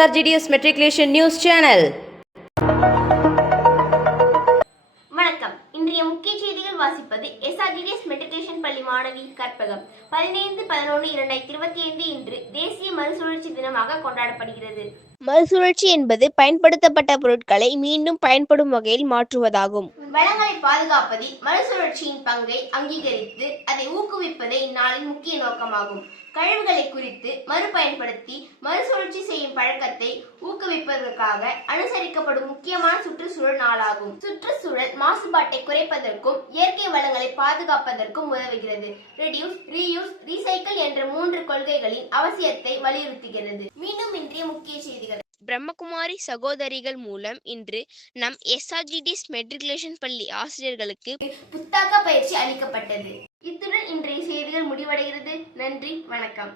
SRGDS Matriculation News Channel. வணக்கம். இன்றைய முக்கிய செய்திகள் வாசிப்பது SRGDS மெட்ரிகுலேஷன் பள்ளி மாணவி கற்பகம். 15/11/2025 இன்று தேசிய மறுசுழற்சி தினமாக கொண்டாடப்படுகிறது. மறுசுழற்சி என்பது பயன்படுத்தப்பட்ட பொருட்களை மீண்டும் பயன்படும் வகையில் மாற்றுவதாகும். வளங்களை பாதுகாப்பதில் மறுசுழற்சியின் பங்கை அங்கீகரித்து அதை ஊக்குவிப்பதே இந்நாளின் முக்கிய நோக்கமாகும். கழிவுகளை குறித்து மறுபயன்படுத்தி மறுசுழற்சி செய்யும் பழக்கத்தை ஊக்குவிப்பதற்காக அனுசரிக்கப்படும் முக்கியமான சுற்றுச்சூழல் நாளாகும். சுற்றுச்சூழல் மாசுபாட்டை குறைப்பதற்கும் இயற்கை வளங்களை பாதுகாப்பதற்கும் உதவுகிறது. ரெடியூஸ், ரீயூஸ், ரீசைக்கிள் என்ற 3 கொள்கைகளின் அவசியத்தை வலியுறுத்துகிறது. மீண்டும் இன்றைய முக்கிய செய்திகள். பிரம்மகுமாரி சகோதரிகள் மூலம் இன்று நம் SRGDS மெட்ரிகுலேஷன் பள்ளி ஆசிரியர்களுக்கு புத்தாக்க பயிற்சி அளிக்கப்பட்டது. இத்துடன் இன்றைய செய்திகள் முடிவடைகிறது. நன்றி, வணக்கம்.